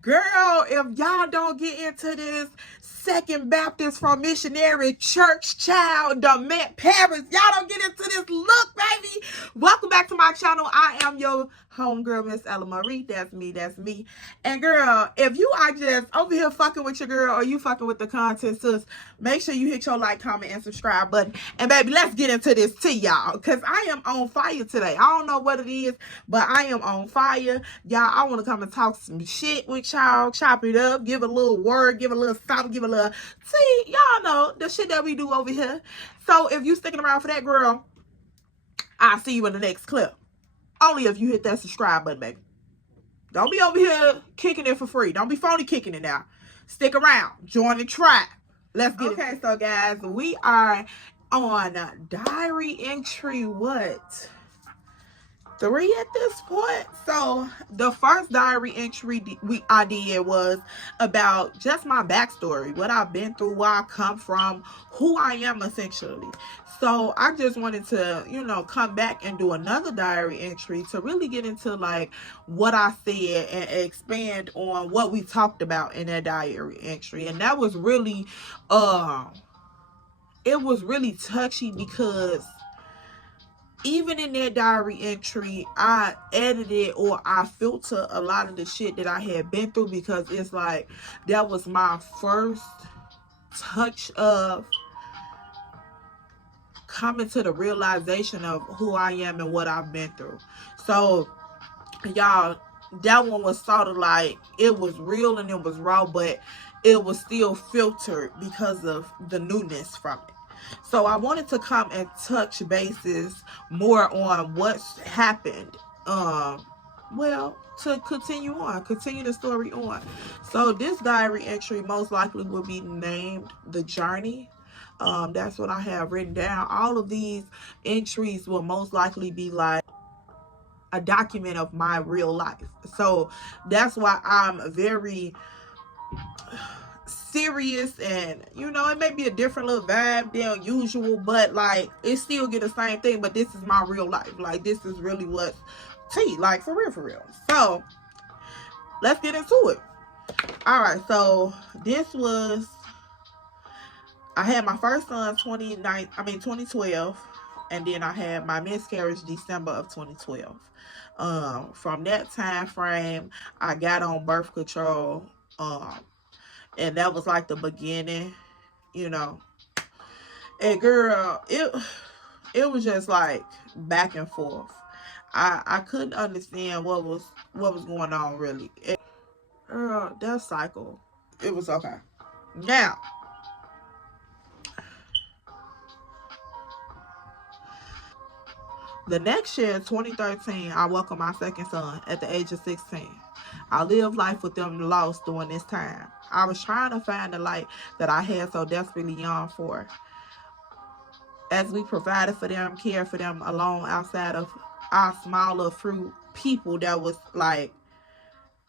Girl, if y'all don't get into this Second Baptist from Missionary Church child, the Met Paris, y'all don't get into this look, baby. Welcome back to my channel. I am your homegirl, Miss Ella Marie. That's me, that's me. And girl, if you are just over here fucking with your girl or you fucking with the content, sis, make sure you hit your like, comment, and subscribe button. And baby, let's get into this tea, y'all, because I am on fire today. I don't know what it is, but I am on fire. Y'all, I want to come and talk some shit with y'all, chop it up, give a little word, give a little something, give a little tea. Y'all know the shit that we do over here. So if you sticking around for that, girl, I'll see you in the next clip. Only if you hit that subscribe button, baby. Don't be over here kicking it for free. Don't be phony kicking it now. Stick around. Join the tribe. Let's get it. Okay, so guys, we are on diary entry, what? 3 at this point. So the first diary entry I did was about just my backstory, what I've been through, where I come from, who I am essentially. So I just wanted to, you know, come back and do another diary entry to really get into like what I said and expand on what we talked about in that diary entry. And that was really it was really touchy because even in that diary entry, I edited or I filter a lot of the shit that I had been through, because it's like that was my first touch of coming to the realization of who I am and what I've been through. So y'all, that one was sort of like, it was real and it was raw, but it was still filtered because of the newness from it. So I wanted to come and touch bases more on what's happened. Well, to continue the story on. So this diary entry most likely will be named The Journey. That's what I have written down. All of these entries will most likely be like a document of my real life. So that's why I'm very serious, and you know, it may be a different little vibe than usual, but like it still get the same thing. But this is my real life. Like this is really what's tea, like for real. So let's get into it. All right, so this was, I had my first son 2012, and then I had my miscarriage December of 2012. From that time frame, I got on birth control. And that was like the beginning, you know. And girl, it was just like back and forth. I couldn't understand what was going on really. Girl, that cycle, it was okay. Now, the next year, 2013, I welcomed my second son at the age of 16. I lived life with them lost during this time. I was trying to find the light that I had so desperately yearned for. As we provided for them, cared for them alone outside of our smaller few people that was like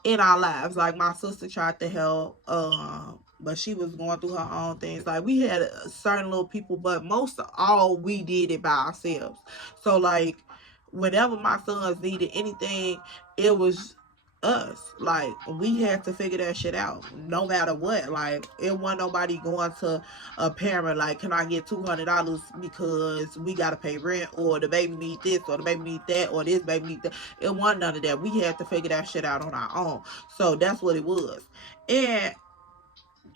in our lives. Like my sister tried to help, but she was going through her own things. Like we had certain little people, but most of all we did it by ourselves. So like whenever my sons needed anything, it was us. Like we had to figure that shit out no matter what. Like it wasn't nobody going to a parent like, can I get $200 because we gotta pay rent, or the baby need this, or the baby need that, or this baby need that. It wasn't none of that. We had to figure that shit out on our own. So that's what it was. And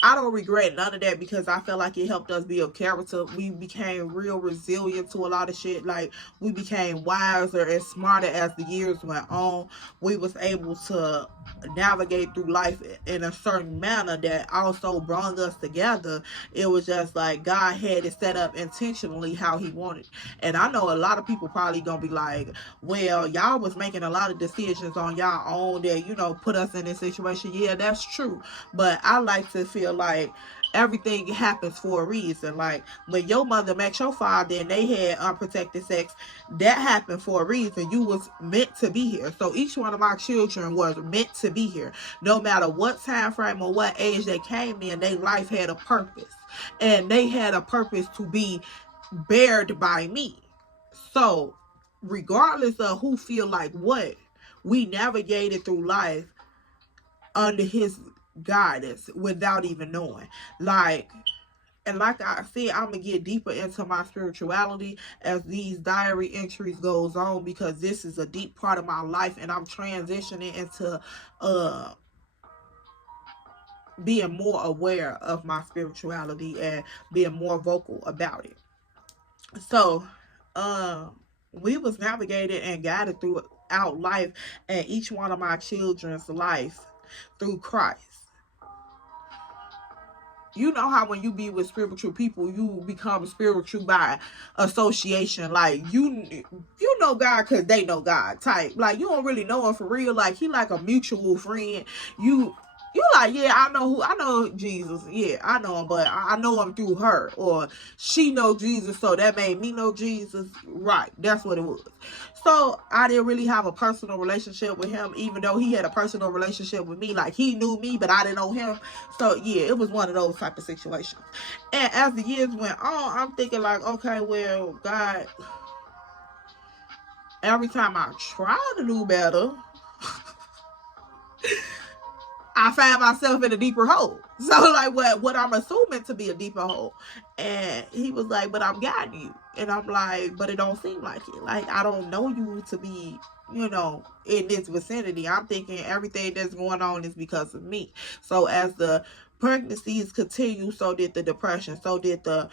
I don't regret none of that, because I felt like it helped us build character. We became real resilient to a lot of shit. Like we became wiser and smarter as the years went on. We was able to navigate through life in a certain manner that also brought us together. It was just like God had it set up intentionally how he wanted. And I know a lot of people probably gonna be like, well, y'all was making a lot of decisions on y'all own that, you know, put us in this situation. Yeah, that's true. But I like to feel like everything happens for a reason. Like when your mother met your father and they had unprotected sex, that happened for a reason. You was meant to be here. So each one of my children was meant to be here. No matter what time frame or what age they came in, their life had a purpose. And they had a purpose to be bared by me. So regardless of who feel like what, we navigated through life under his guidance without even knowing. Like, and like I said, I'm gonna get deeper into my spirituality as these diary entries goes on, because this is a deep part of my life, and I'm transitioning into being more aware of my spirituality and being more vocal about it. So, we was navigated and guided throughout life and each one of my children's life through Christ. You know how when you be with spiritual people, you become spiritual by association. Like, you know God because they know God type. Like, you don't really know him for real. Like, he like a mutual friend. You like, yeah, I know Jesus. Yeah, I know him, but I know him through her. Or she know Jesus, so that made me know Jesus. Right, that's what it was. So I didn't really have a personal relationship with him, even though he had a personal relationship with me. Like, he knew me, but I didn't know him. So yeah, it was one of those type of situations. And as the years went on, I'm thinking like, okay, well, God, every time I try to do better, I find myself in a deeper hole. So like, what I'm assuming to be a deeper hole. And he was like, but I'm guiding you. And I'm like, but it don't seem like it. Like, I don't know you to be, in this vicinity. I'm thinking everything that's going on is because of me. So as the pregnancies continue, so did the depression, so did the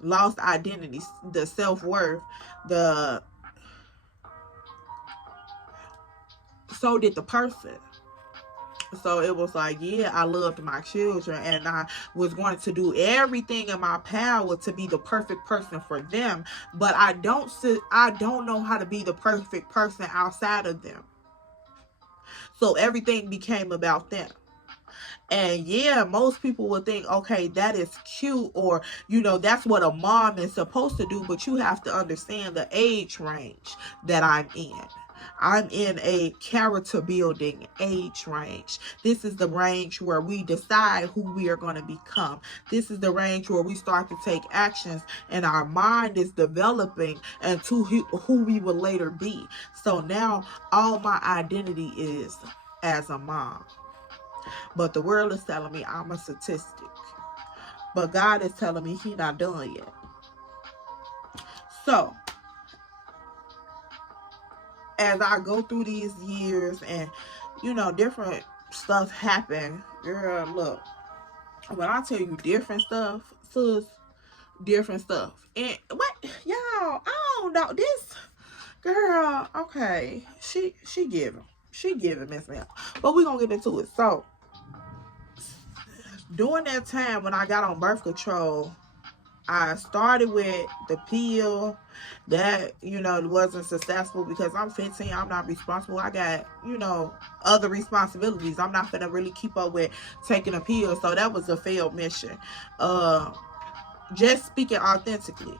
lost identity, the self-worth, so did the person. So it was like, yeah, I loved my children, and I was going to do everything in my power to be the perfect person for them, but I don't know how to be the perfect person outside of them. So everything became about them. And yeah, most people would think, okay, that is cute, or, that's what a mom is supposed to do. But you have to understand the age range that I'm in. I'm in a character building age range. This is the range where we decide who we are going to become. This is the range where we start to take actions and our mind is developing into who we will later be. So now all my identity is as a mom. But the world is telling me I'm a statistic. But God is telling me He's not done yet. So, as I go through these years and, different stuff happen, girl, look, when I tell you different stuff, sis, different stuff. And what, y'all, I don't know, this girl, okay, she giving Miss Mel. But we're going to get into it. So, during that time when I got on birth control, I started with the pill that, wasn't successful because I'm 15. I'm not responsible. I got, other responsibilities. I'm not going to really keep up with taking a pill. So that was a failed mission. Just speaking authentically.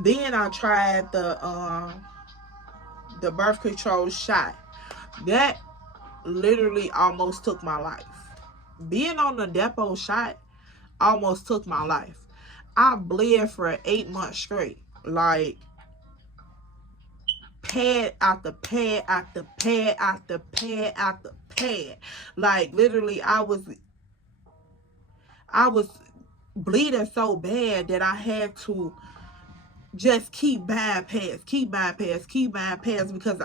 Then I tried the birth control shot. That literally almost took my life. Being on the depot shot almost took my life. I bled for 8 months straight. Like, pad after pad after pad after pad after pad. Like, literally, I was bleeding so bad that I had to just keep buying pads because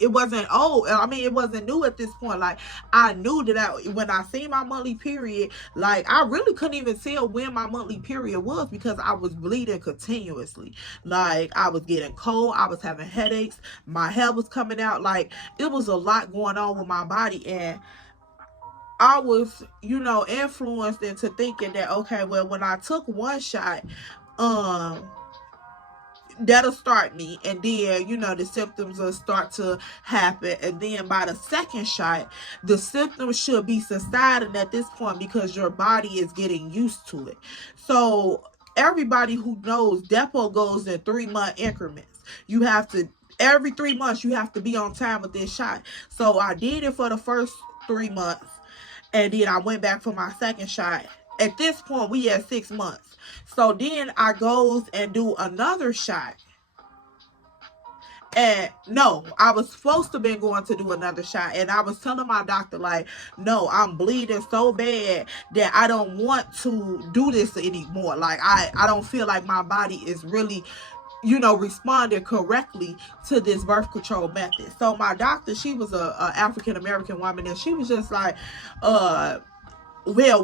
it wasn't old. I mean, it wasn't new at this point. Like, I knew that when I seen my monthly period, like, I really couldn't even tell when my monthly period was because I was bleeding continuously. Like, I was getting cold, I was having headaches, my hair was coming out. Like, it was a lot going on with my body, and I was, influenced into thinking that, okay, well, when I took one shot, that'll start me, and then the symptoms will start to happen, and then by the second shot the symptoms should be subsiding at this point because your body is getting used to it. So everybody who knows, depot goes in 3-month increments. You have to, every 3 months you have to be on time with this shot. So I did it for the first 3 months, and then I went back for my second shot. At this point, we at 6 months. So then I goes and do another shot. And no, I was supposed to been going to do another shot. And I was telling my doctor, like, no, I'm bleeding so bad that I don't want to do this anymore. Like, I don't feel like my body is really, you know, responded correctly to this birth control method. So my doctor, she was a African American woman, and she was just like, well,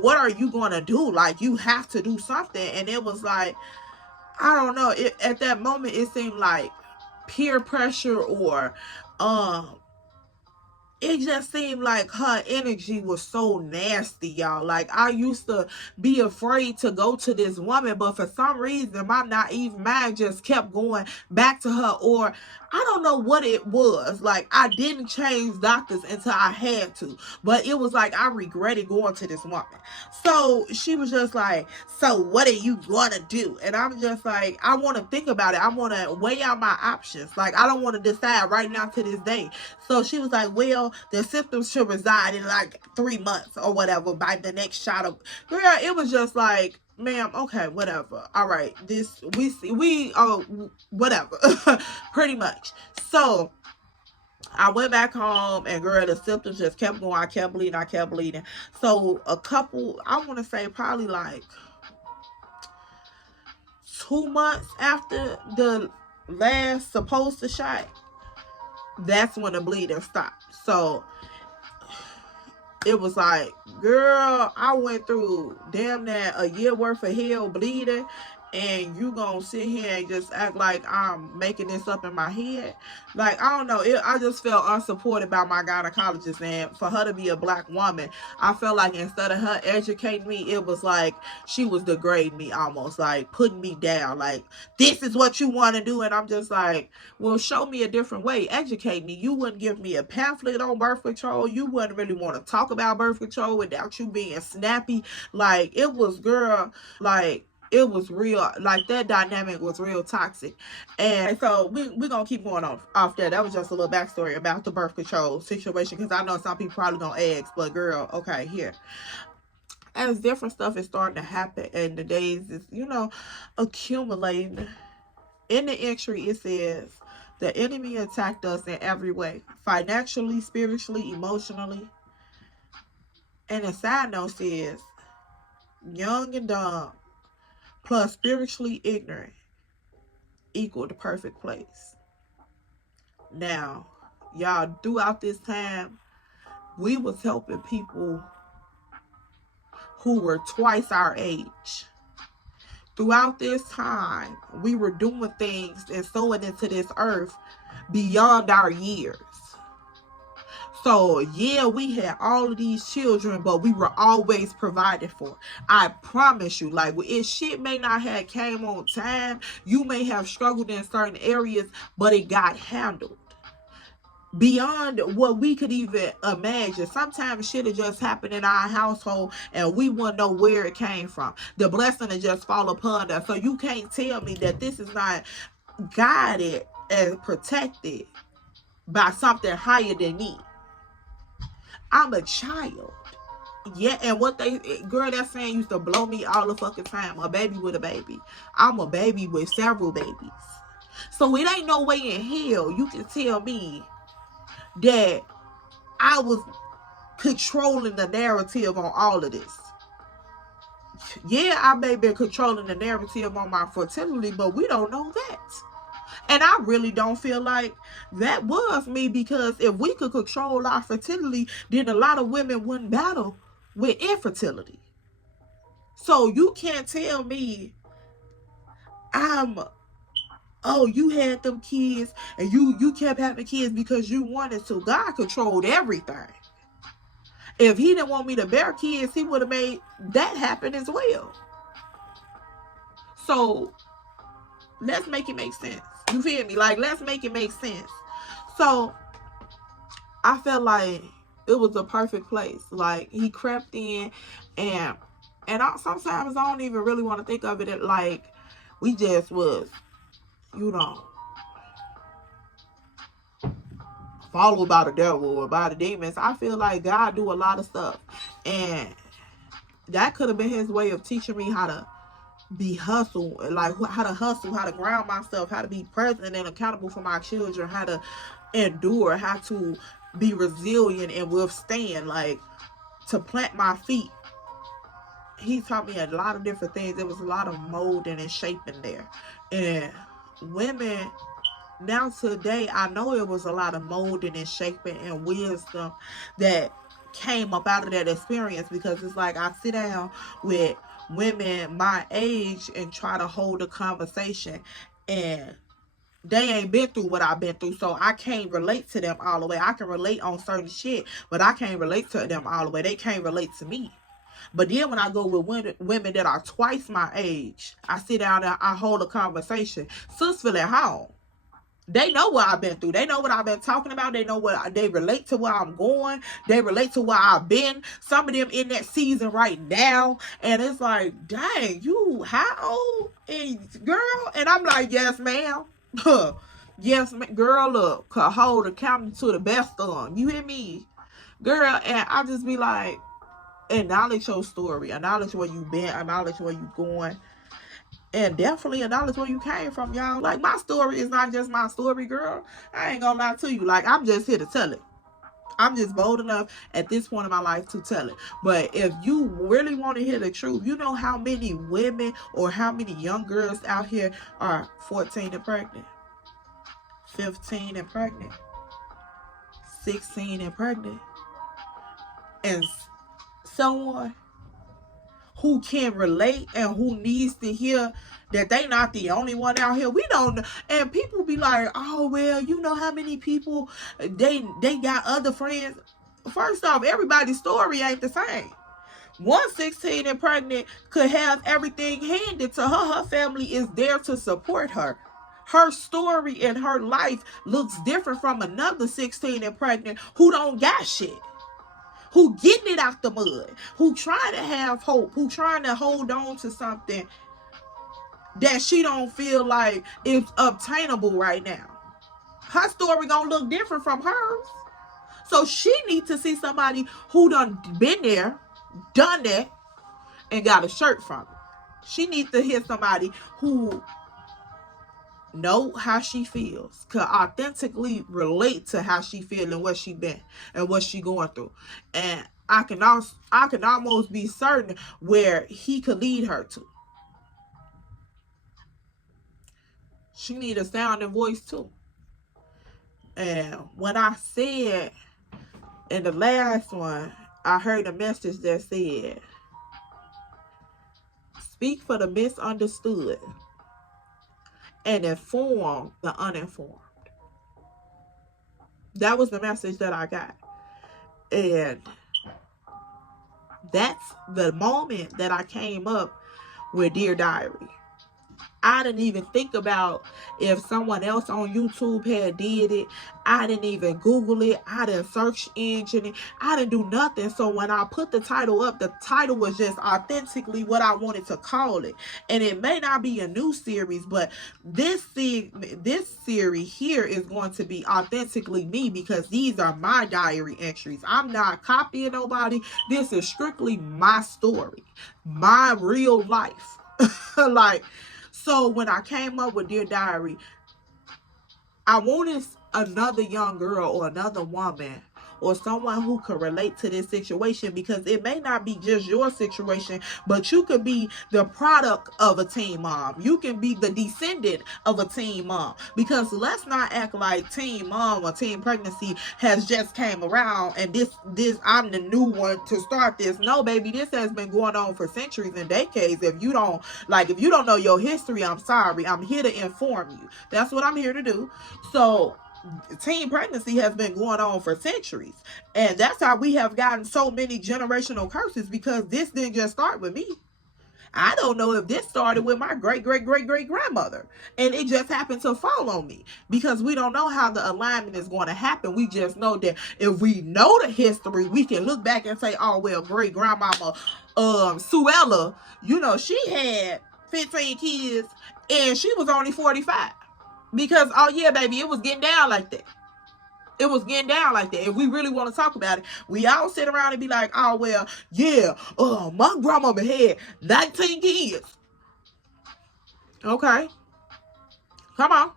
what are you gonna do? Like, you have to do something. And it was like, I don't know. At that moment, it seemed like peer pressure, or it just seemed like her energy was so nasty, y'all. Like, I used to be afraid to go to this woman, but for some reason, my naive mind just kept going back to her. Or I don't know what it was. Like, I didn't change doctors until I had to, but it was like I regretted going to this woman. So she was just like, so what are you gonna do? And I'm just like, I want to think about it. I want to weigh out my options. Like, I don't want to decide right now to this day. So she was like, well, the symptoms should reside in like 3 months or whatever by the next shot of. Girl, it was just like, ma'am, okay, whatever. All right, this whatever. Pretty much. So I went back home, and girl, the symptoms just kept going. I kept bleeding. So a couple, I want to say probably like 2 months after the last supposed to shot, that's when the bleeding stopped. So it was like, girl, I went through damn near a year worth of hell bleeding, and you gonna sit here and just act like I'm making this up in my head? Like, I don't know. I just felt unsupported by my gynecologist, and for her to be a black woman, I felt like instead of her educating me, it was like she was degrading me, almost like putting me down. Like, this is what you want to do, and I'm just like, well, show me a different way. Educate me. You wouldn't give me a pamphlet on birth control. You wouldn't really want to talk about birth control without you being snappy. Like, it was, girl, like, it was real. Like, that dynamic was real toxic. And so we're gonna keep going off that. That was just a little backstory about the birth control situation, because I know some people probably gonna ask, but girl, okay, here, as different stuff is starting to happen, and the days is, you know, accumulating. In the entry, it says, the enemy attacked us in every way, financially, spiritually, emotionally. And the side note says, young and dumb plus spiritually ignorant equal the perfect place. Now, y'all, throughout this time, we was helping people who were twice our age. Throughout this time, we were doing things and sowing into this earth beyond our years. So, yeah, we had all of these children, but we were always provided for. I promise you, like, if shit may not have came on time, you may have struggled in certain areas, but it got handled beyond what we could even imagine. Sometimes shit would just happen in our household, and we wouldn't know where it came from. The blessing would just fall upon us. So you can't tell me that this is not guided and protected by something higher than me. I'm a child. Yeah, and what they, girl, that saying used to blow me all the fucking time. A baby with a baby. I'm a baby with several babies. So it ain't no way in hell you can tell me that I was controlling the narrative on all of this. Yeah, I may be controlling the narrative on my fertility, but we don't know that. And I really don't feel like that was me, because if we could control our fertility, then a lot of women wouldn't battle with infertility. So you can't tell me you had them kids and you kept having kids because you wanted to. God controlled everything. If he didn't want me to bear kids, he would have made that happen as well. So let's make it make sense. You feel me? Like, let's make it make sense. So I felt like it was a perfect place. Like, he crept in, and sometimes I don't even really want to think of it like we just was, you know, followed by the devil or by the demons. I feel like God do a lot of stuff, and that could have been his way of teaching me how to be hustle, like how to hustle, how to ground myself, how to be present and accountable for my children, how to endure, how to be resilient and withstand, like to plant my feet. He taught me a lot of different things. There was a lot of molding and shaping there. And women, now today, I know it was a lot of molding and shaping and wisdom that came up out of that experience, because it's like I sit down with women my age and try to hold a conversation, and they ain't been through what I've been through, so I can't relate to them all the way. I can relate on certain shit, but I can't relate to them all the way. They can't relate to me. But then when I go with women that are twice my age, I sit down and I hold a conversation. Sis feel at home. They know what I've been through. They know what I've been talking about. They know they relate to where I'm going. They relate to where I've been. Some of them in that season right now. And it's like, dang, you how old? And girl? And I'm like, yes, ma'am. Yes, girl, look. Could hold accountable to the best of them. You hear me? Girl, and I just be like, acknowledge your story. Acknowledge where you been. Acknowledge where you going. And definitely acknowledge where you came from, y'all. Like, my story is not just my story, girl. I ain't gonna lie to you. Like, I'm just here to tell it. I'm just bold enough at this point in my life to tell it. But if you really want to hear the truth, you know how many women or how many young girls out here are 14 and pregnant, 15 and pregnant, 16 and pregnant, and so on, who can relate and who needs to hear that they not the only one out here. We don't know. And people be like, oh, well, you know how many people, they got other friends. First off, everybody's story ain't the same. 116 and pregnant could have everything handed to her. Her family is there to support her. Her story and her life looks different from another 16 and pregnant who don't got shit, who getting it out the mud, who trying to have hope, who trying to hold on to something that she don't feel like is obtainable right now. Her story gonna look different from hers. So she needs to see somebody who done been there, done that, and got a shirt from it. She needs to hear somebody who know how she feels, could authentically relate to how she feel and what she been and what she going through. And I can almost be certain where he could lead her to. She need a sounding voice too. And when I said in the last one, I heard a message that said, speak for the misunderstood and inform the uninformed. That was the message that I got. And that's the moment that I came up with Dear Diary. I didn't even think about if someone else on YouTube had did it. I didn't even Google it. I didn't search engine it. I didn't do nothing. So when I put the title up, the title was just authentically what I wanted to call it. And it may not be a new series, but this series here is going to be authentically me, because these are my diary entries. I'm not copying nobody. This is strictly my story, my real life. Like, so when I came up with Dear Diary, I wanted another young girl or another woman or someone who could relate to this situation, because it may not be just your situation, but you could be the product of a teen mom. You can be the descendant of a teen mom, because let's not act like teen mom or teen pregnancy has just came around and this I'm the new one to start this. No, baby, this has been going on for centuries and decades. If you don't know your history, I'm sorry. I'm here to inform you. That's what I'm here to do. So teen pregnancy has been going on for centuries, and that's how we have gotten so many generational curses, because this didn't just start with me. I don't know if this started with my great-great-great-great-grandmother and it just happened to fall on me, because we don't know how the alignment is going to happen. We just know that if we know the history, we can look back and say, oh, well, great-grandmama Suella, she had 15 kids and she was only 45. Because, oh yeah, baby, it was getting down like that. It was getting down like that. If we really want to talk about it, we all sit around and be like, oh, well, yeah, my grandmama had 19 kids. Okay. Come on.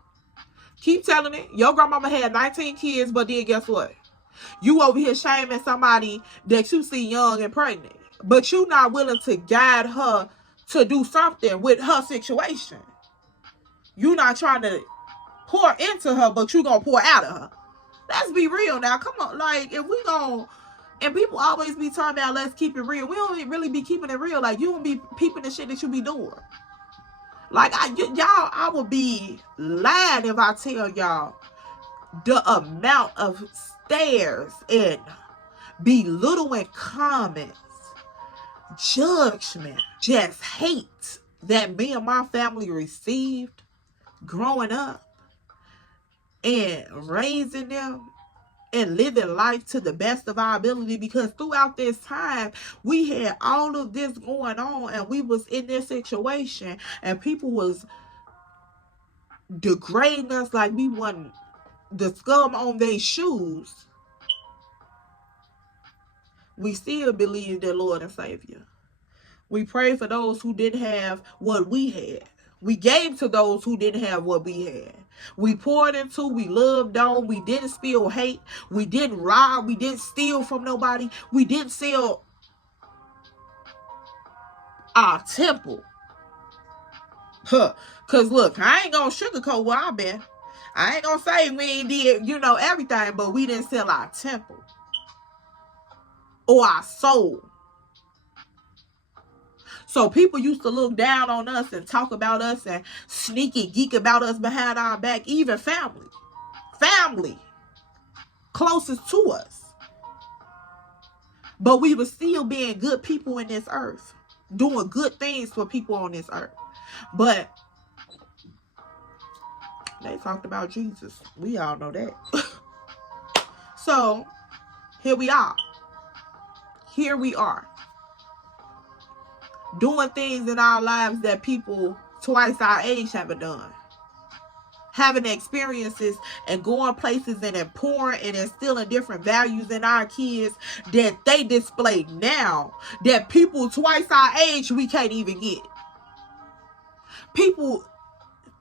Keep telling it. Your grandmama had 19 kids, but then guess what? You over here shaming somebody that you see young and pregnant. But you not willing to guide her to do something with her situation. You not trying to pour into her, but you gonna pour out of her. Let's be real now. Come on. Like, if we gonna... And people always be talking about let's keep it real. We don't really be keeping it real. Like, you don't be peeping the shit that you be doing. Like, y'all, I would be lying if I tell y'all the amount of stares and belittling comments, judgment, just hate that me and my family received growing up and raising them and living life to the best of our ability, because throughout this time we had all of this going on and we was in this situation and people was degrading us like we wasn't the scum on their shoes. We still believe the Lord and Savior. We pray for those who didn't have what we had. We gave to those who didn't have what we had. We poured into, we loved on, we didn't spill hate, we didn't rob, we didn't steal from nobody, we didn't sell our temple. Cause look, I ain't gonna sugarcoat where I've been. I ain't gonna say we ain't did, everything, but we didn't sell our temple or our soul. So people used to look down on us and talk about us and sneak and geek about us behind our back. Even family closest to us. But we were still being good people in this earth, doing good things for people on this earth. But they talked about Jesus. We all know that. So here we are. Here we are. Doing things in our lives that people twice our age haven't done. Having experiences and going places and pouring and instilling different values in our kids that they display now that people twice our age we can't even get. People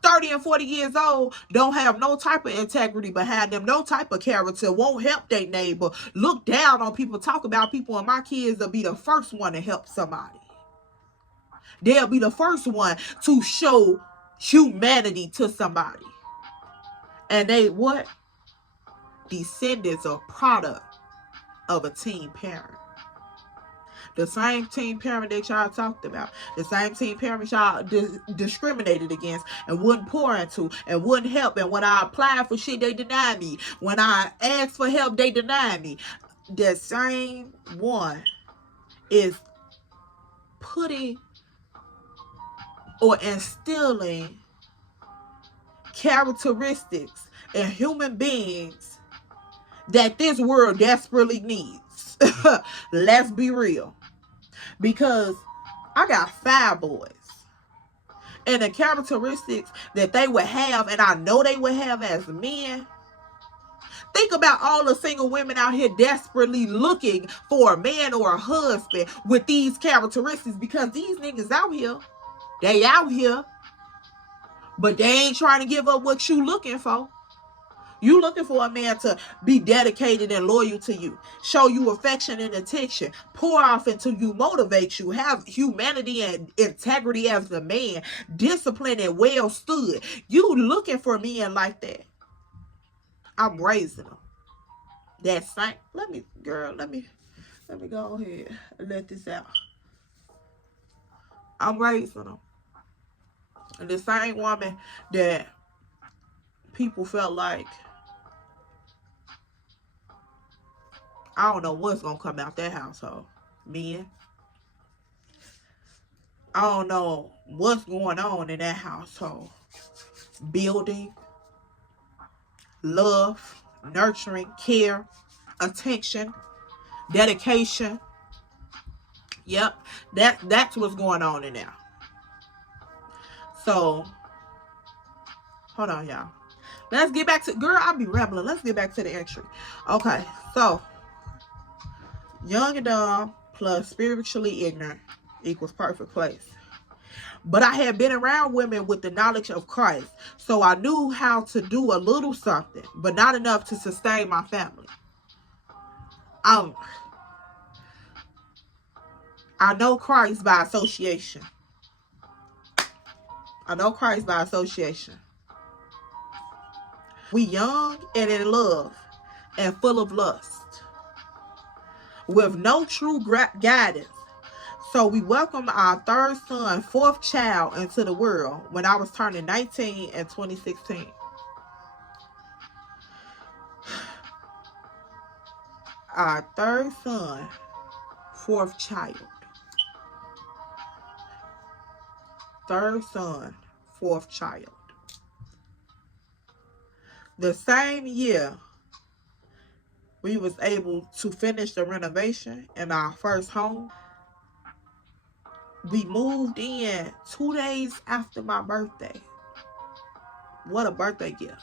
30 and 40 years old don't have no type of integrity behind them, no type of character, won't help their neighbor, look down on people, talk about people, and my kids will be the first one to help somebody. They'll be the first one to show humanity to somebody. And they what? Descendants or product of a teen parent. The same teen parent that y'all talked about. The same teen parent y'all discriminated against and wouldn't pour into and wouldn't help. And when I applied for shit, they denied me. When I asked for help, they denied me. The same one is putting or instilling characteristics in human beings that this world desperately needs. Let's be real. Because I got 5 boys. And the characteristics that they would have, and I know they would have as men. Think about all the single women out here desperately looking for a man or a husband with these characteristics, because these niggas out here, they out here, but they ain't trying to give up what you looking for. You looking for a man to be dedicated and loyal to you, show you affection and attention, pour off into you, motivate you, have humanity and integrity as a man, discipline and well stood. You looking for men like that. I'm raising them. That's same. Let me go ahead and let this out. I'm raising them. And the same woman that people felt like, I don't know what's going to come out that household. Men. I don't know what's going on in that household. Building, love, nurturing, care, attention, dedication. Yep, that's what's going on in there. So, hold on, y'all. Let's get back to, girl, I'll be rambling. Let's get back to the entry. Okay, so, young and dumb plus spiritually ignorant equals perfect place. But I had been around women with the knowledge of Christ. So I knew how to do a little something, but not enough to sustain my family. I know Christ by association. I know Christ by association. We young and in love and full of lust, with no true guidance. So we welcomed our third son, fourth child, into the world when I was turning 19 in 2016. Our third son, fourth child. Third son, fourth child. The same year, we was able to finish the renovation in our first home. We moved in 2 days after my birthday. What a birthday gift.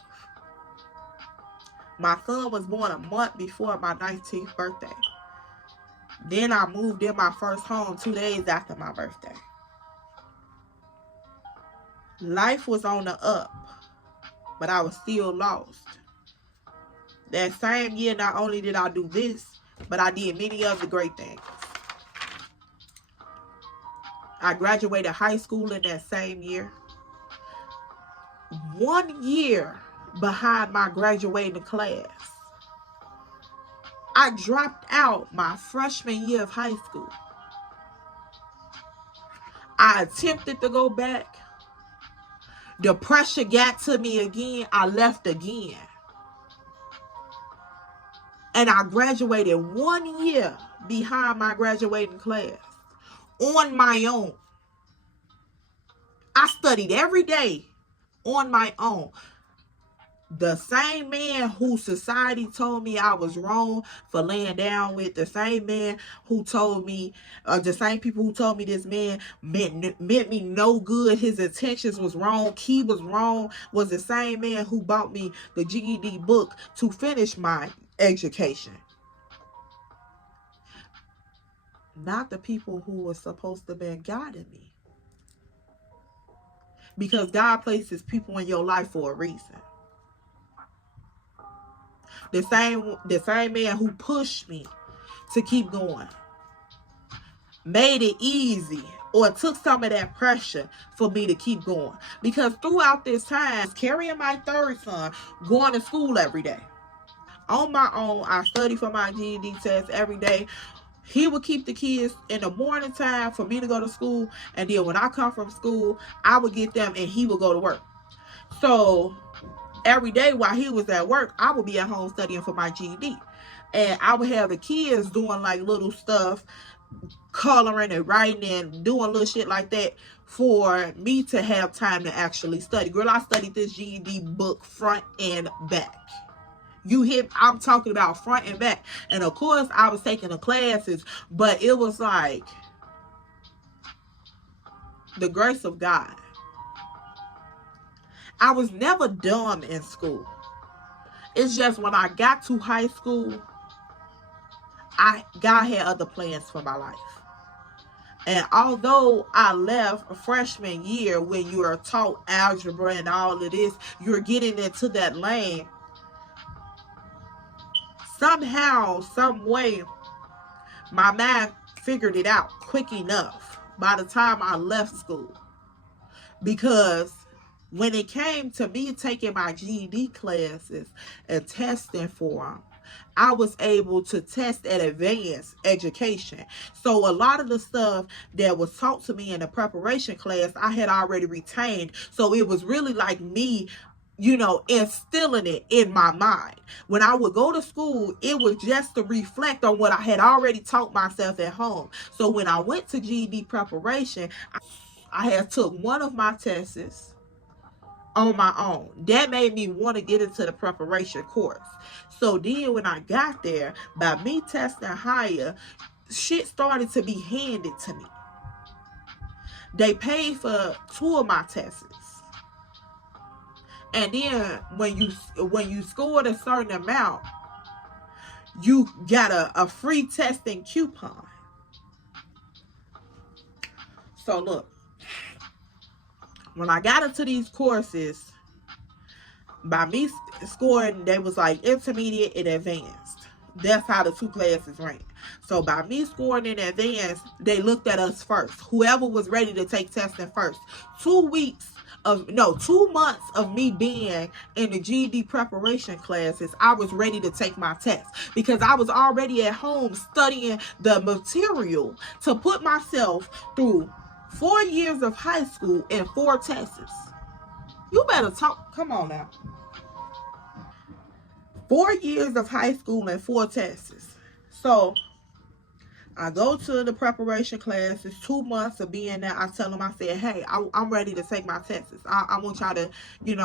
My son was born a month before my 19th birthday. Then I moved in my first home 2 days after my birthday. Life was on the up, but I was still lost. That same year, not only did I do this, but I did many other great things. I graduated high school in that same year. 1 year behind my graduating class. I dropped out my freshman year of high school. I attempted to go back. The pressure got to me again. I left again. And I graduated 1 year behind my graduating class on my own. I studied every day on my own. The same man who society told me I was wrong for laying down with, the same man who told me, the same people who told me this man meant me no good, his intentions was wrong, he was wrong, was the same man who bought me the GED book to finish my education. Not the people who were supposed to be guiding me. Because God places people in your life for a reason. The same man who pushed me to keep going made it easy, or took some of that pressure for me to keep going. Because throughout this time, carrying my third son, going to school every day. On my own, I studied for my GED test every day. He would keep the kids in the morning time for me to go to school. And then when I come from school, I would get them and he would go to work. So every day while he was at work, I would be at home studying for my GED. And I would have the kids doing like little stuff, coloring and writing and doing little shit like that for me to have time to actually study. Girl, I studied this GED book front and back. I'm talking about front and back. And of course, I was taking the classes, but it was like the grace of God. I was never dumb in school. It's just when I got to high school, God had other plans for my life. And although I left a freshman year when you are taught algebra and all of this, you're getting into that lane. Somehow, some way, my mind figured it out quick enough by the time I left school. Because when it came to me taking my GED classes and testing for them, I was able to test at advanced education. So a lot of the stuff that was taught to me in the preparation class, I had already retained. So it was really like me, instilling it in my mind. When I would go to school, it was just to reflect on what I had already taught myself at home. So when I went to GED preparation, I had took one of my tests on my own. That made me want to get into the preparation course. So then when I got there, by me testing higher, shit started to be handed to me. They paid for 2 of my tests. And then when you scored a certain amount, you got a free testing coupon. So look, When I got into these courses, by me scoring, they was like intermediate and advanced. That's how the two classes ranked. So by me scoring in advanced, they looked at us first. Whoever was ready to take testing first. 2 months of me being in the GED preparation classes, I was ready to take my test because I was already at home studying the material to put myself through 4 years of high school and 4 tests. You better talk. Come on now. 4 years of high school and 4 tests. So I go to the preparation classes, 2 months of being there. I tell them, I said, hey, I'm ready to take my tests. I want y'all to,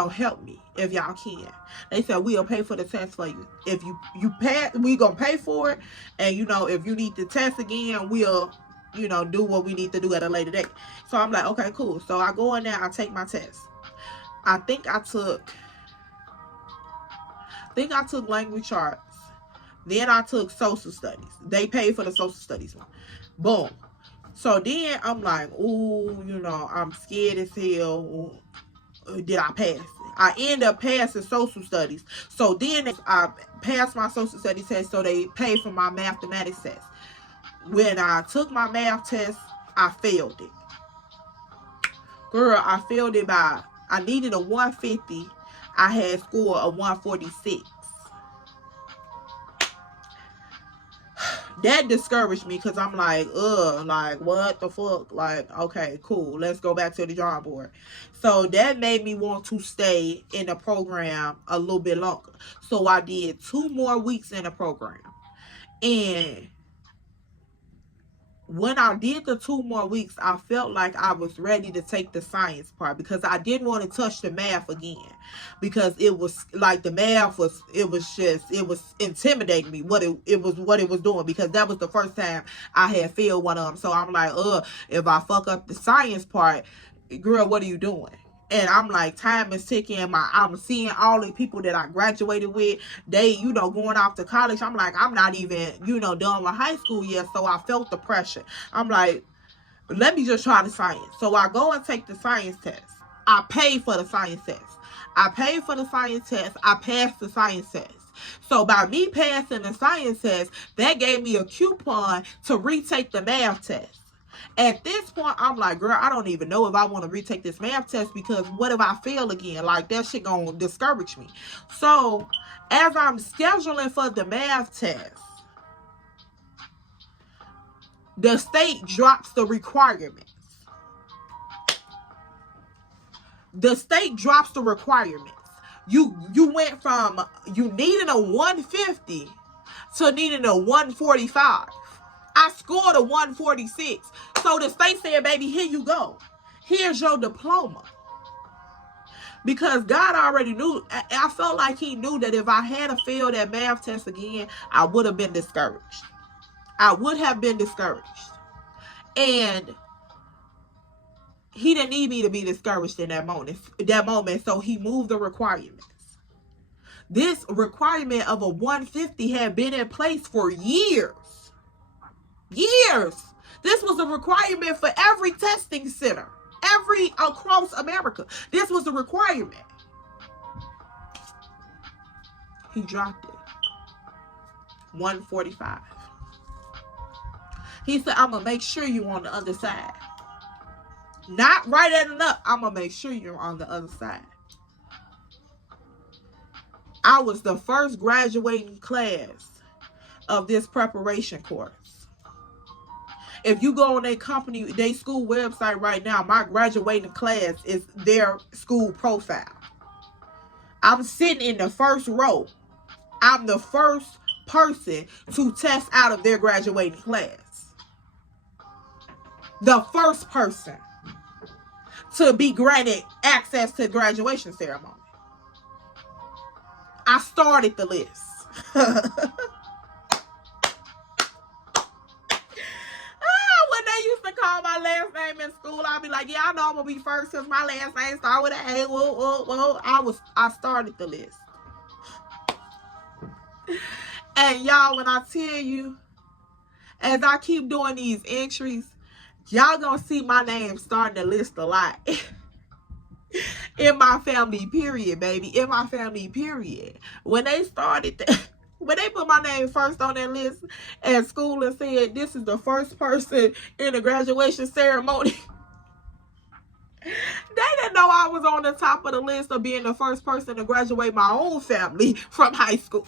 help me if y'all can. They said, we'll pay for the test for you. If you pass, we gonna pay for it. And, if you need to test again, we'll, do what we need to do at a later date. So I'm like, okay, cool. So I go in there, I take my test. I think I took language arts. Then I took social studies. They paid for the social studies one. Boom. So then I'm like, ooh, I'm scared as hell. Did I pass it? I end up passing social studies. So then I passed my social studies test, so they paid for my mathematics test. When I took my math test, I failed it. Girl, I failed it by, I needed a 150. I had scored a 146. That discouraged me because I'm like, what the fuck? Like, okay, cool. Let's go back to the drawing board. So that made me want to stay in the program a little bit longer. So I did 2 more weeks in the program. And when I did the 2 more weeks, I felt like I was ready to take the science part because I didn't want to touch the math again because it was like the math was, it was intimidating me what it was doing because that was the first time I had failed one of them. So I'm like, if I fuck up the science part, girl, what are you doing? And I'm like, time is ticking. I'm seeing all the people that I graduated with. They, going off to college. I'm like, I'm not even, done with high school yet. So I felt the pressure. I'm like, let me just try the science. So I go and take the science test. I pay for the science test. I paid for the science test. I passed the science test. So by me passing the science test, that gave me a coupon to retake the math test. At this point, I'm like, girl, I don't even know if I want to retake this math test because what if I fail again? Like, that shit gonna discourage me. So, as I'm scheduling for the math test, the state drops the requirements. The state drops the requirements. You went from you needing a 150 to needing a 145. I scored a 146. So the state said, baby, here you go. Here's your diploma. Because God already knew. I felt like he knew that if I had failed that math test again, I would have been discouraged. I would have been discouraged. And he didn't need me to be discouraged in that moment. So he moved the requirements. This requirement of a 150 had been in place for years. Years. This was a requirement for every testing center, across America. This was a requirement. He dropped it. 145. He said, I'm gonna make sure you're on the other side. Not right at enough. I'm gonna make sure you're on the other side. I was the first graduating class of this preparation course. If you go on their school website right now, my graduating class is their school profile. I'm sitting in the first row. I'm the first person to test out of their graduating class. The first person to be granted access to the graduation ceremony. I started the list. Call my last name in school, I'll be like, yeah, I know I'm gonna be first because my last name started with an A. I started the list. And y'all, when I tell you, as I keep doing these entries, y'all gonna see my name starting the list a lot. In my family, period, baby. In my family, period. When they started when they put my name first on that list at school and said this is the first person in the graduation ceremony, they didn't know I was on the top of the list of being the first person to graduate my own family from high school.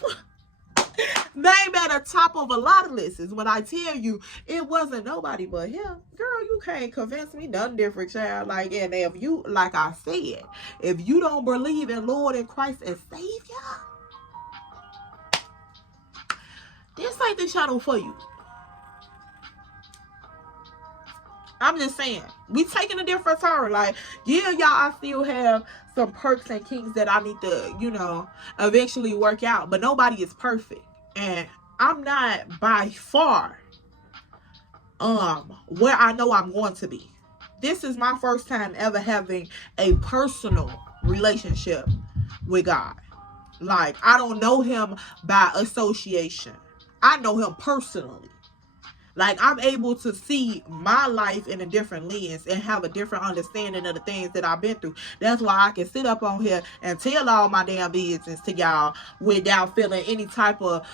Name at the top of a lot of lists. When I tell you it wasn't nobody but him, girl, you can't convince me nothing different, child. Like, and if you, like I said, if you don't believe in Lord and Christ as Savior, this ain't the channel for you. I'm just saying, we taking a different turn. Like, yeah, y'all, I still have some perks and kinks that I need to, you know, eventually work out. But nobody is perfect. And I'm not by far where I know I'm going to be. This is my first time ever having a personal relationship with God. Like, I don't know him by association. I know him personally. Like, I'm able to see my life in a different lens and have a different understanding of the things that I've been through. That's why I can sit up on here and tell all my damn business to y'all without feeling any type of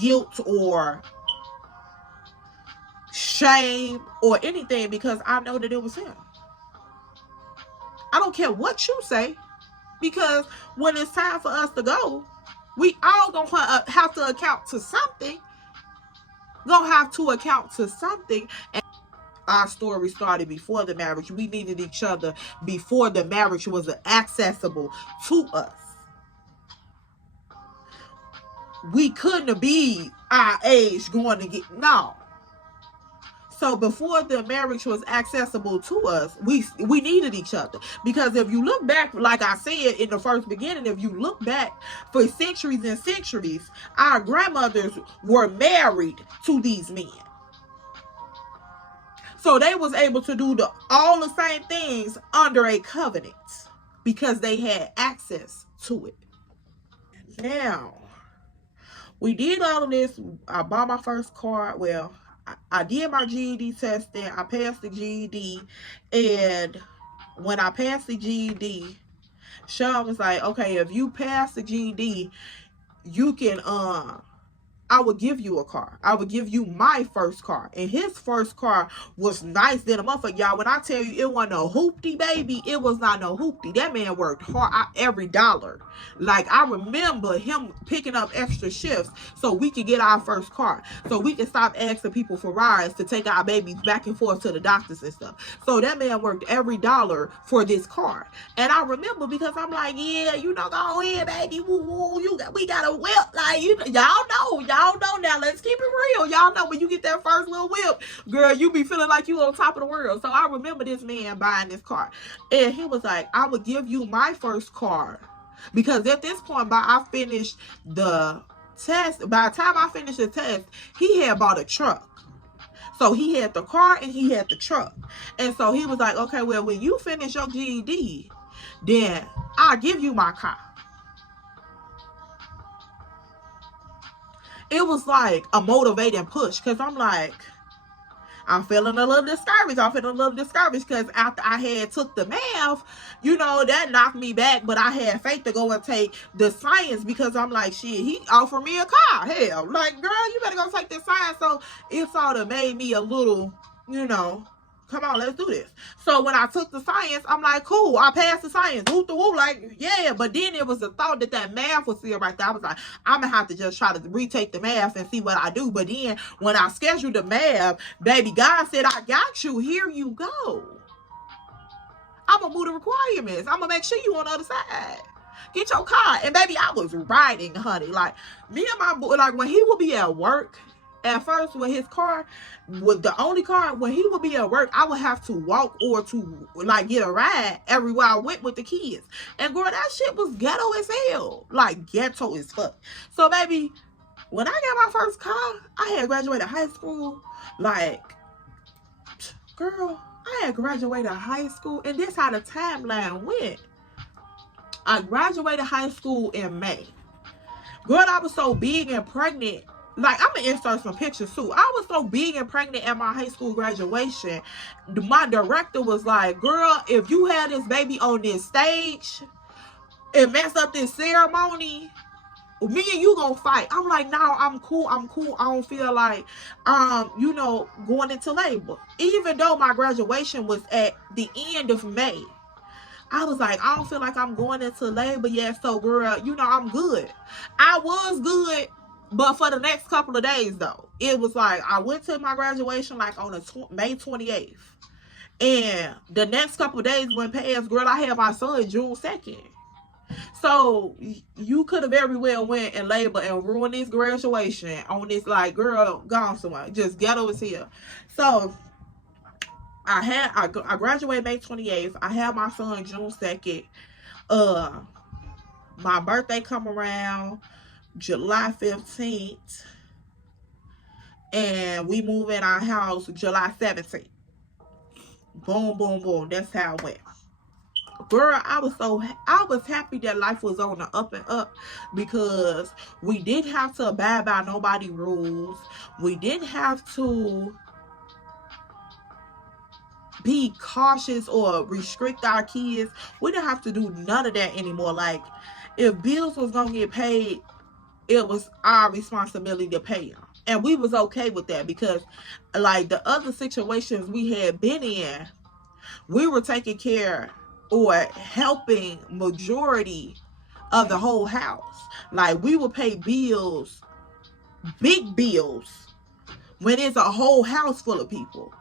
guilt or shame or anything, because I know that it was him. I don't care what you say, because when it's time for us to go, we all gonna have to account to something. Gonna have to account to something. And our story started before the marriage. We needed each other before the marriage was accessible to us. We couldn't be our age going to get, no. So before the marriage was accessible to us, we needed each other. Because if you look back, like I said in the first beginning, if you look back for centuries and centuries, our grandmothers were married to these men. So they was able to do all the same things under a covenant because they had access to it. Now, we did all of this. I bought my first car. Well, I did my GED testing. I passed the GED. And when I passed the GED, Sean was like, okay, if you pass the GED, you can, I would give you a car. I would give you my first car. And his first car was nice than a motherfucker. Y'all, when I tell you it wasn't no hoopty, baby, it was not no hoopty. That man worked hard every dollar. Like, I remember him picking up extra shifts so we could get our first car. So we could stop asking people for rides to take our babies back and forth to the doctors and stuff. So that man worked every dollar for this car. And I remember, because I'm like, yeah, you know, go ahead, baby. Woo, woo, we got a whip. Like, you know, y'all know now. Let's keep it real. Y'all know when you get that first little whip, girl, you be feeling like you on top of the world. So I remember this man buying this car. And he was like, I would give you my first car. Because at this point, I finished the test. By the time I finished the test, he had bought a truck. So he had the car and he had the truck. And so he was like, okay, well, when you finish your GED, then I'll give you my car. It was like a motivating push, because I'm like, I'm feeling a little discouraged. Because after I had took the math, you know, that knocked me back. But I had faith to go and take the science, because I'm like, shit, he offered me a car. Hell, like, girl, you better go take this science. So it sort of made me a little, you know, come on, let's do this. So when I took the science, I'm like, cool, I passed the science. Woo to woo, like, yeah. But then it was the thought that math was still right there. I was like, I'm going to have to just try to retake the math and see what I do. But then when I scheduled the math, baby, God said, I got you. Here you go. I'm going to move the requirements. I'm going to make sure you on the other side. Get your car. And baby, I was riding, honey. Like, me and my boy, like, when he would be at work, at first, when his car was the only car, when he would be at work, I would have to walk or to, like, get a ride everywhere I went with the kids. And girl, that shit was ghetto as hell. Like, ghetto as fuck. So, baby, when I got my first car, I had graduated high school. Like, girl, I had graduated high school. And this how the timeline went. I graduated high school in May. Girl, I was so big and pregnant like, I'm gonna insert some pictures too. I was so big and pregnant at my high school graduation. My director was like, girl, if you had this baby on this stage and mess up this ceremony, me and you gonna fight. I'm like, no, I'm cool. I'm cool. I don't feel like, you know, going into labor. Even though my graduation was at the end of May, I was like, I don't feel like I'm going into labor yet. So, girl, you know, I'm good. I was good, but for the next couple of days, though, it was like I went to my graduation like on May 28th. And the next couple of days went past, girl, I had my son June 2nd. So you could have very well went in labor and ruined this graduation on this, like, girl, gone somewhere. Just get over here. So I graduated May 28th. I had my son June 2nd. My birthday come around July 15th. And we move in our house July 17th. Boom, boom, boom. That's how it went. Girl, I was happy that life was on the up and up, because we didn't have to abide by nobody's rules. We didn't have to be cautious or restrict our kids. We didn't have to do none of that anymore. Like, if bills was gonna get paid, it was our responsibility to pay them. And we was okay with that, because like the other situations we had been in, we were taking care or helping majority of the whole house. Like, we would pay bills, big bills, when it's a whole house full of people.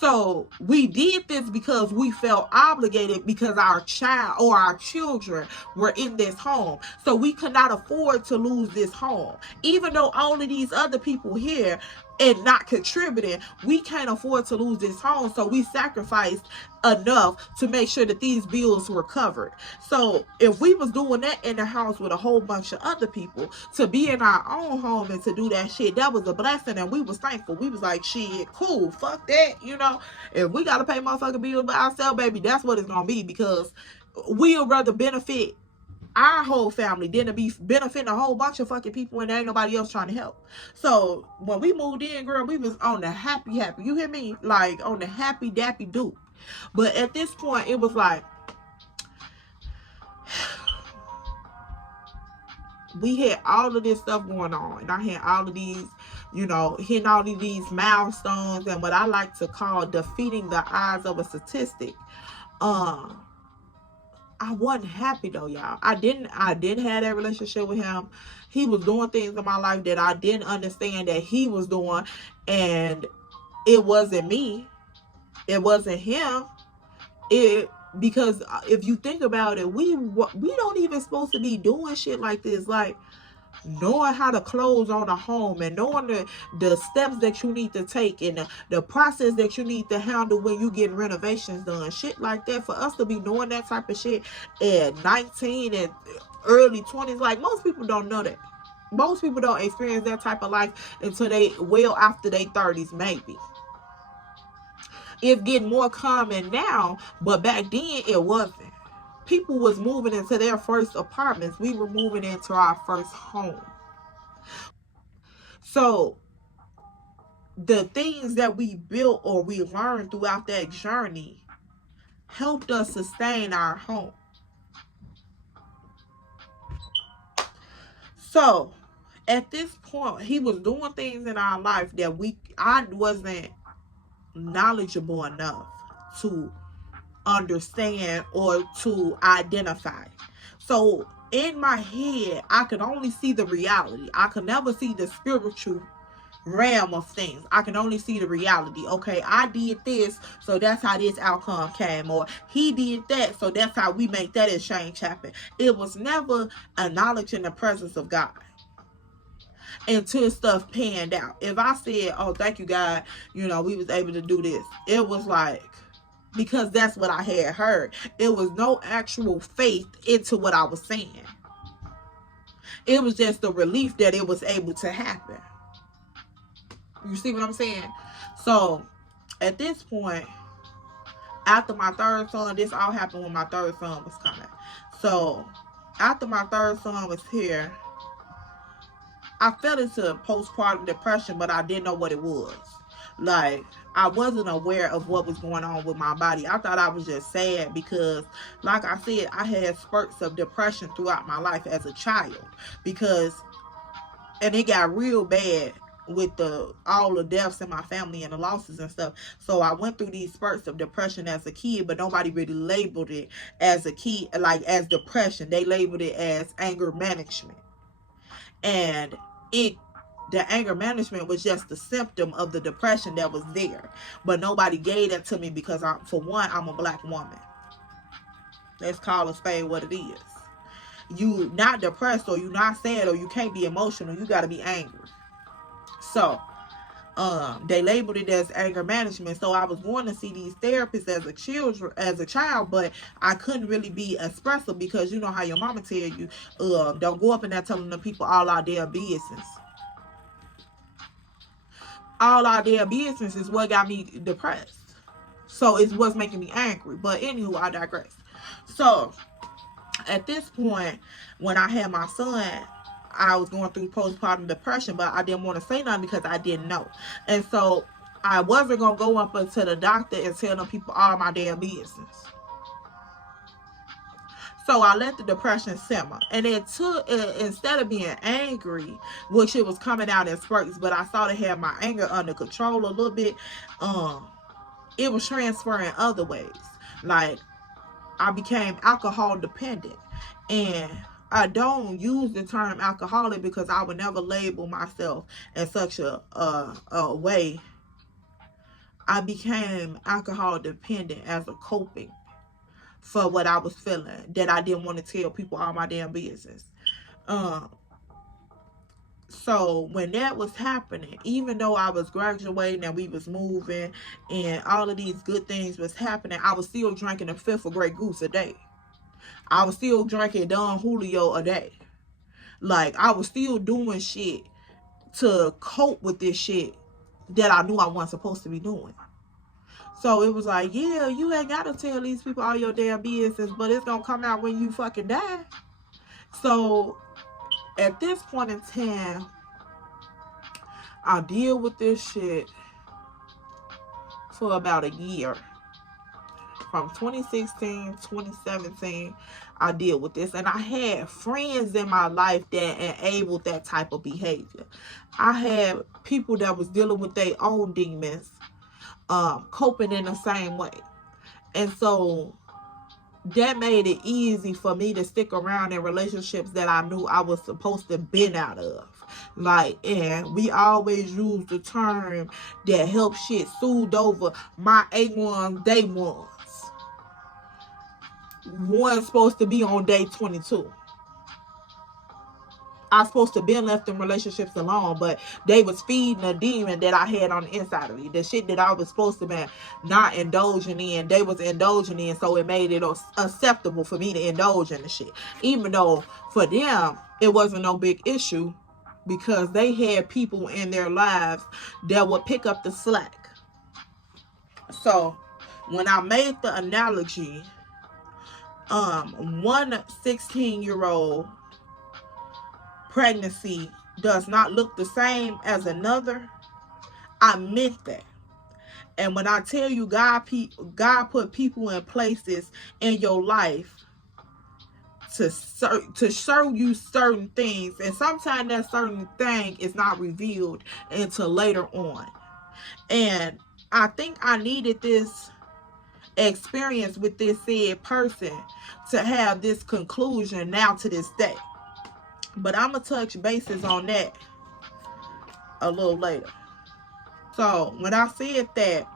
So we did this because we felt obligated, because our child or our children were in this home. So we could not afford to lose this home. Even though all of these other people here and not contributing, we can't afford to lose this home. So we sacrificed enough to make sure that these bills were covered. So if we was doing that in the house with a whole bunch of other people, to be in our own home and to do that shit, that was a blessing, and we was thankful. We was like, shit, cool, fuck that, you know. If we gotta pay motherfucking bills by ourselves, baby, that's what it's gonna be, because we'll rather benefit our whole family than to be benefiting a whole bunch of fucking people and there ain't nobody else trying to help. So when we moved in, girl, we was on the happy, you hear me? Like, on the happy dappy doop. But at this point, it was like, we had all of this stuff going on, and I had all of these, you know, hitting all of these milestones and what I like to call defeating the odds of a statistic. I wasn't happy though, y'all. I didn't have that relationship with him. He was doing things in my life that I didn't understand that he was doing, and it wasn't me. It wasn't him. Because if you think about it, we don't even supposed to be doing shit like this. Like, knowing how to close on a home, and knowing the steps that you need to take, and the process that you need to handle when you get renovations done, shit like that. For us to be knowing that type of shit at 19 and early 20s, like, most people don't know that. Most people don't experience that type of life until they well after their 30s, maybe. It's getting more common now, but back then it wasn't. People was moving into their first apartments. We were moving into our first home. So the things that we built or we learned throughout that journey helped us sustain our home. So at this point, he was doing things in our life that I wasn't knowledgeable enough to understand or to identify. So in my head, I could only see the reality. I could never see the spiritual realm of things. I can only see the reality. Okay, I did this, so that's how this outcome came, or he did that, so that's how we make that exchange happen. It was never acknowledging the presence of God until stuff panned out. If I said, oh, thank you, God, you know, we was able to do this, it was like, because that's what I had heard. It was no actual faith into what I was saying. It was just the relief that it was able to happen. You see what I'm saying? So at this point, after my third son, this all happened when my third son was coming. So after my third son was here, I fell into postpartum depression, but I didn't know what it was. Like, I wasn't aware of what was going on with my body. I thought I was just sad because, like I said, I had spurts of depression throughout my life as a child. Because, and it got real bad with all the deaths in my family and the losses and stuff. So I went through these spurts of depression as a kid, but nobody really labeled it as a kid, like as depression. They labeled it as anger management. And the anger management was just the symptom of the depression that was there. But nobody gave that to me because, for one, I'm a black woman. Let's call a spade what it is. You not depressed, or you not sad, or you can't be emotional. You got to be angry. So, they labeled it as anger management. So I was going to see these therapists as a child, but I couldn't really be expressive because you know how your mama tell you, don't go up in there telling the people all our damn business. All our damn business is what got me depressed. So it's what's making me angry. But anywho, I digress. So at this point, when I had my son, I was going through postpartum depression, but I didn't want to say nothing because I didn't know. And so I wasn't going to go up to the doctor and tell them people all my damn business. So I let the depression simmer. And it took, instead of being angry, which it was coming out in spurts, but I started having my anger under control a little bit, it was transferring other ways. Like, I became alcohol dependent. And I don't use the term alcoholic because I would never label myself in such a way. I became alcohol dependent as a coping for what I was feeling, that I didn't want to tell people all my damn business. So when that was happening, even though I was graduating and we was moving and all of these good things was happening, I was still drinking a fifth of Grey Goose a day. I was still drinking Don Julio a day. Like, I was still doing shit to cope with this shit that I knew I wasn't supposed to be doing. So it was like, yeah, you ain't got to tell these people all your damn business, but it's going to come out when you fucking die. So at this point in time, I deal with this shit for about a year. From 2016, 2017, I deal with this. And I had friends in my life that enabled that type of behavior. I had people that was dealing with their own demons, coping in the same way. And so that made it easy for me to stick around in relationships that I knew I was supposed to been out of. Like, and we always use the term that help shit soothe over my A1s, day ones. One's supposed to be on day 22. I was supposed to be left in relationships alone, but they was feeding a demon that I had on the inside of me. The shit that I was supposed to be not indulging in, they was indulging in, so it made it acceptable for me to indulge in the shit. Even though for them, it wasn't no big issue because they had people in their lives that would pick up the slack. So when I made the analogy, one 16-year-old pregnancy does not look the same as another, I meant that. And when I tell you God put people in places in your life to show you certain things, and sometimes that certain thing is not revealed until later on. And I think I needed this experience with this said person to have this conclusion now to this day. But I'm going to touch bases on that a little later. So when I said that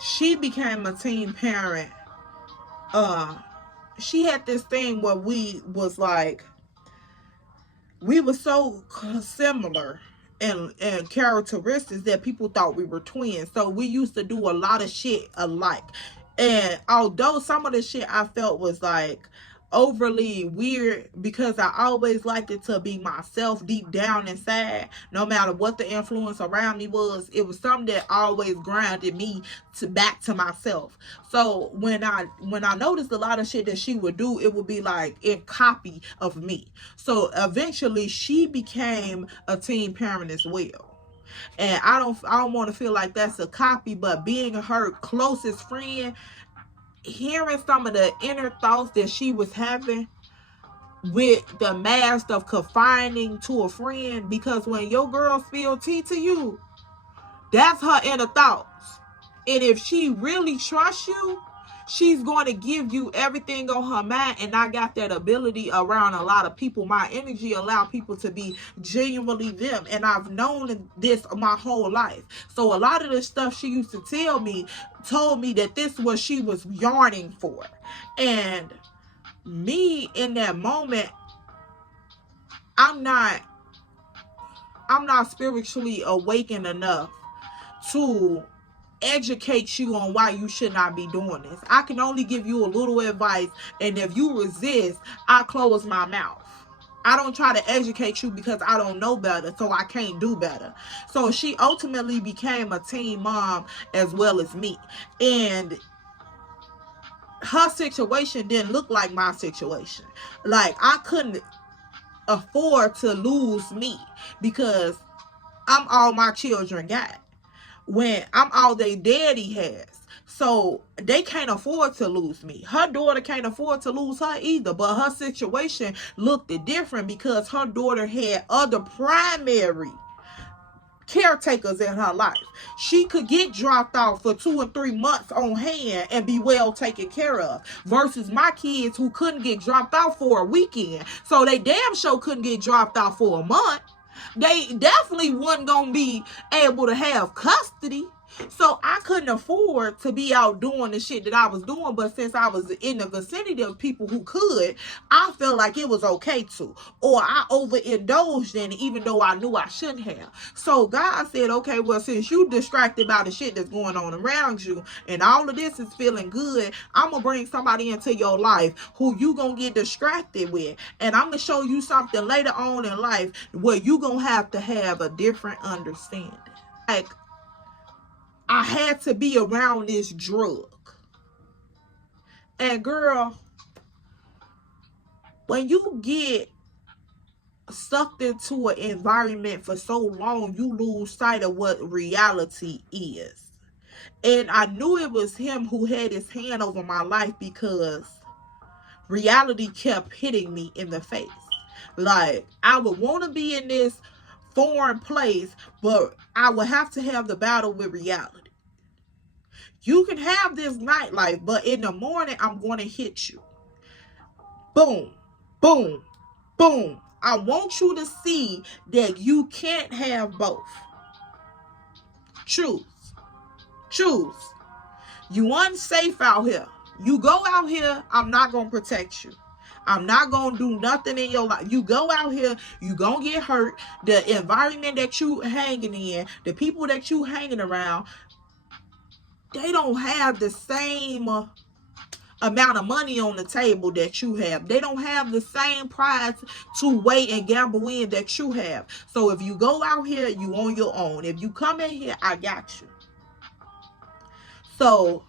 she became a teen parent, she had this thing where we was like, we were so similar and characteristics that people thought we were twins. So we used to do a lot of shit alike. And although some of the shit I felt was like overly weird because I always liked it to be myself deep down inside. No matter what the influence around me was, it was something that always grounded me back to myself. So when I noticed a lot of shit that she would do, it would be like in copy of me. So eventually she became a teen parent as well. And I don't want to feel like that's a copy, but being her closest friend, hearing some of the inner thoughts that she was having with the mask of confining to a friend, because when your girl spill tea to you, that's her inner thoughts. And if she really trusts you, she's going to give you everything on her mind. And I got that ability around a lot of people. My energy allow people to be genuinely them. And I've known this my whole life. So a lot of the stuff she used to tell me told me that this was she was yearning for. And me in that moment, I'm not spiritually awakened enough to educate you on why you should not be doing this. I can only give you a little advice, and if you resist, I close my mouth. I don't try to educate you because I don't know better, so I can't do better. So she ultimately became a teen mom as well as me. And her situation didn't look like my situation. Like, I couldn't afford to lose me because I'm all my children got. When I'm all they daddy has. So they can't afford to lose me. Her daughter can't afford to lose her either. But her situation looked different because her daughter had other primary caretakers in her life. She could get dropped off for 2 or 3 months on hand and be well taken care of, versus my kids who couldn't get dropped off for a weekend. So they damn sure couldn't get dropped off for a month. They definitely wasn't gonna be able to have custody. So I couldn't afford to be out doing the shit that I was doing. But since I was in the vicinity of people who could, I felt like it was okay to. Or I overindulged in it even though I knew I shouldn't have. So God said, okay, well, since you distracted by the shit that's going on around you and all of this is feeling good, I'm going to bring somebody into your life who you going to get distracted with. And I'm going to show you something later on in life where you going to have a different understanding. Like, I had to be around this drug. And girl, when you get sucked into an environment for so long, you lose sight of what reality is. And I knew it was him who had his hand over my life because reality kept hitting me in the face. Like, I would want to be in this foreign place, but I would have to have the battle with reality. You can have this nightlife, but in the morning, I'm going to hit you. Boom, boom, boom. I want you to see that you can't have both. Choose. Choose. You unsafe out here. You go out here, I'm not going to protect you. I'm not going to do nothing in your life. You go out here, you going to get hurt. The environment that you hanging in, the people that you hanging around, they don't have the same amount of money on the table that you have. They don't have the same prize to wait and gamble in that you have. So if you go out here, you on your own. If you come in here, I got you. So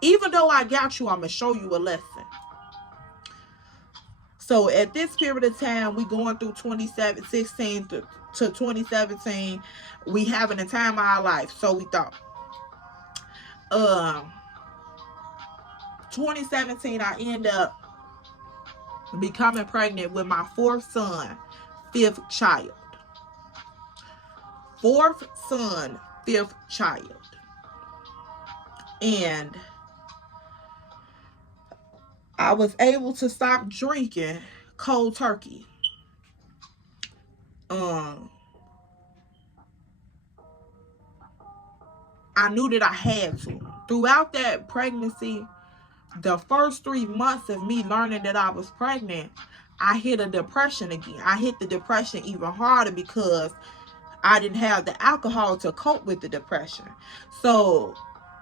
even though I got you, I'm going to show you a lesson. So at this period of time, we going through 2016 to 2017. We having a time of our life. So we thought. 2017, I end up becoming pregnant with my 4th son, 5th child. 4th son, 5th child. And I was able to stop drinking cold turkey. I knew that I had to. Throughout that pregnancy, the first 3 months of me learning that I was pregnant, I hit a depression again. I hit the depression even harder because I didn't have the alcohol to cope with the depression. So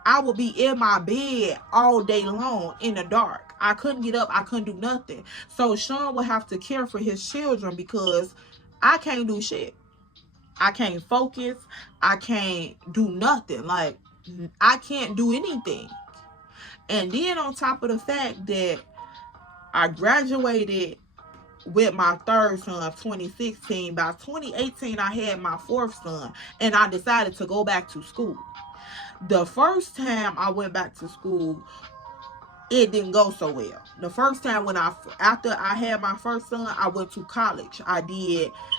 I would be in my bed all day long in the dark. I couldn't get up. I couldn't do nothing. So Sean would have to care for his children because I can't do shit. I can't focus. I can't do nothing. Like, I can't do anything. And then on top of the fact that I graduated with my third son of 2016, by 2018 I had my fourth son, and I decided to go back to school. The first time I went back to school, it didn't go so well. The first time after I had my first son, I went to college. I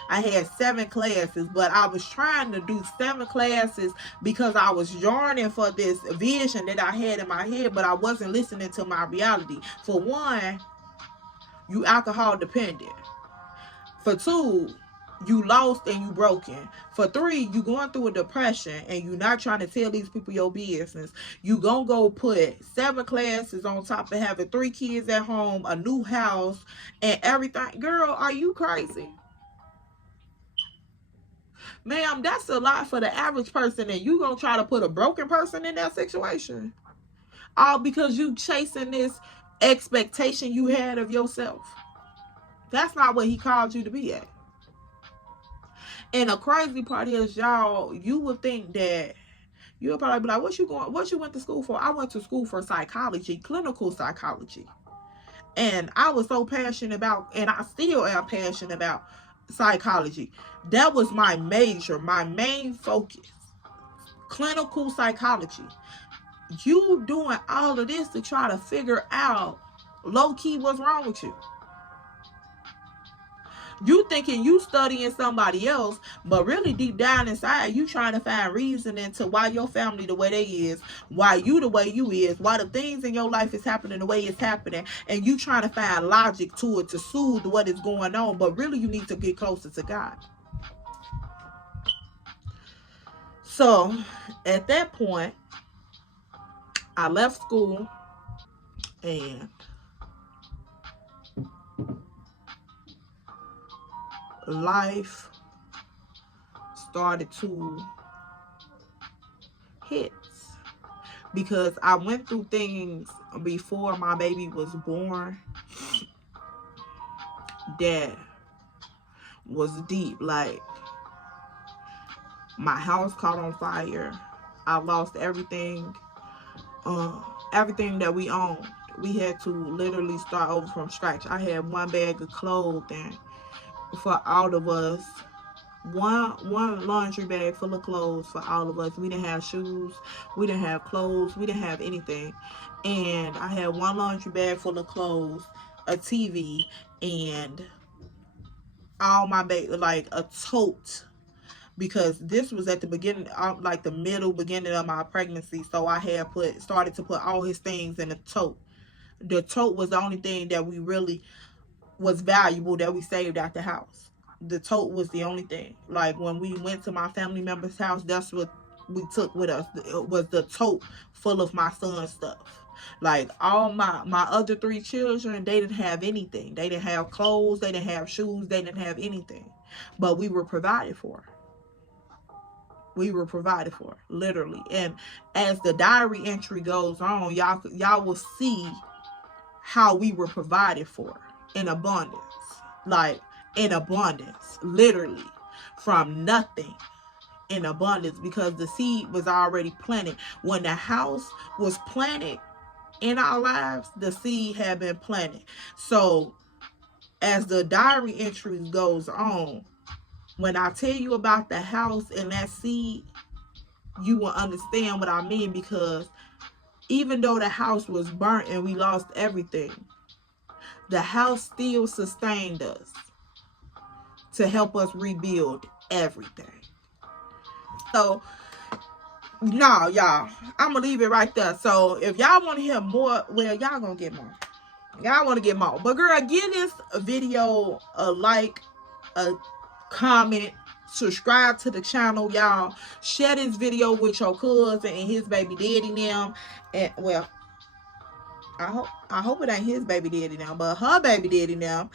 had 7 classes, but I was trying to do 7 classes because I was yearning for this vision that I had in my head, but I wasn't listening to my reality. For one, you alcohol dependent. For 2, you lost and you broken. For 3, you going through a depression and you not trying to tell these people your business. You gonna go put 7 classes on top of having 3 kids at home, a new house, and everything. Girl, are you crazy? Ma'am, that's a lot for the average person, and you gonna try to put a broken person in that situation? All because you chasing this expectation you had of yourself. That's not what he called you to be at. And the crazy part is, y'all, you would think that you'll probably be like, what you went to school for? I went to school for psychology, clinical psychology. And I was so passionate about, and I still am passionate about, psychology. That was my major, my main focus. Clinical psychology. You doing all of this to try to figure out low-key what's wrong with you. You thinking you studying somebody else, but really deep down inside, you trying to find reason into why your family the way they is, why you the way you is, why the things in your life is happening the way it's happening, and you trying to find logic to it to soothe what is going on, but really you need to get closer to God. So, at that point, I left school, and life started to hit, because I went through things before my baby was born that was deep. Like, my house caught on fire. I lost everything. Everything that we owned. We had to literally start over from scratch. I had 1 bag of clothing for all of us. One laundry bag full of clothes for all of us. We didn't have shoes. We didn't have clothes. We didn't have anything. And I had 1 laundry bag full of clothes, a TV, and all my like a tote. Because this was at the beginning, like the beginning of my pregnancy. So I had started to put all his things in a tote. The tote was the only thing that we really was valuable that we saved at the house. The tote was the only thing. Like, when we went to my family member's house, that's what we took with us. It was the tote full of my son's stuff. Like, all my other 3 children, they didn't have anything. They didn't have clothes. They didn't have shoes. They didn't have anything. But we were provided for. We were provided for, literally. And as the diary entry goes on, y'all will see how we were provided for in abundance. Like, in abundance, literally, from nothing, in abundance, because the seed was already planted. When the house was planted in our lives, the seed had been planted. So as the diary entry goes on, when I tell you about the house and that seed, you will understand what I mean, because even though the house was burnt and we lost everything, the house still sustained us to help us rebuild everything. So, no, y'all, I'm going to leave it right there. So, if y'all want to hear more, well, y'all going to get more. Y'all want to get more. But, girl, give this video a like, a comment, subscribe to the channel, y'all. Share this video with your cousin and his baby daddy now. And, well, I hope it ain't his baby daddy now, but her baby daddy now,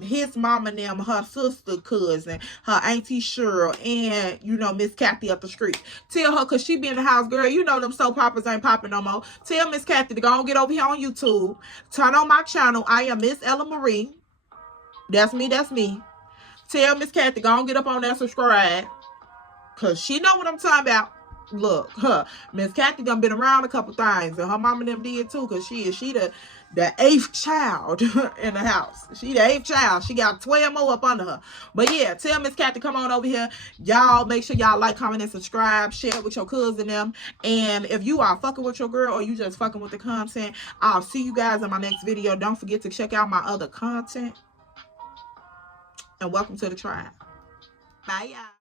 his mama now, her sister, cousin, her auntie Cheryl, and you know Miss Kathy up the street. Tell her, cause she be in the house, girl. You know them soap operas ain't popping no more. Tell Miss Kathy to go and get over here on YouTube. Turn on my channel. I am Miss Ella Marie. That's me. That's me. Tell Miss Kathy go and get up on there, subscribe, cause she know what I'm talking about. Look, Miss Kathy done been around a couple times, and her mama them did too, cause she the 8th child in the house. She the 8th child. She got 12 more up under her. But yeah, tell Miss Kathy come on over here. Y'all make sure y'all like, comment, and subscribe. Share it with your cousin them. And if you are fucking with your girl or you just fucking with the content, I'll see you guys in my next video. Don't forget to check out my other content. And welcome to the tribe. Bye, y'all.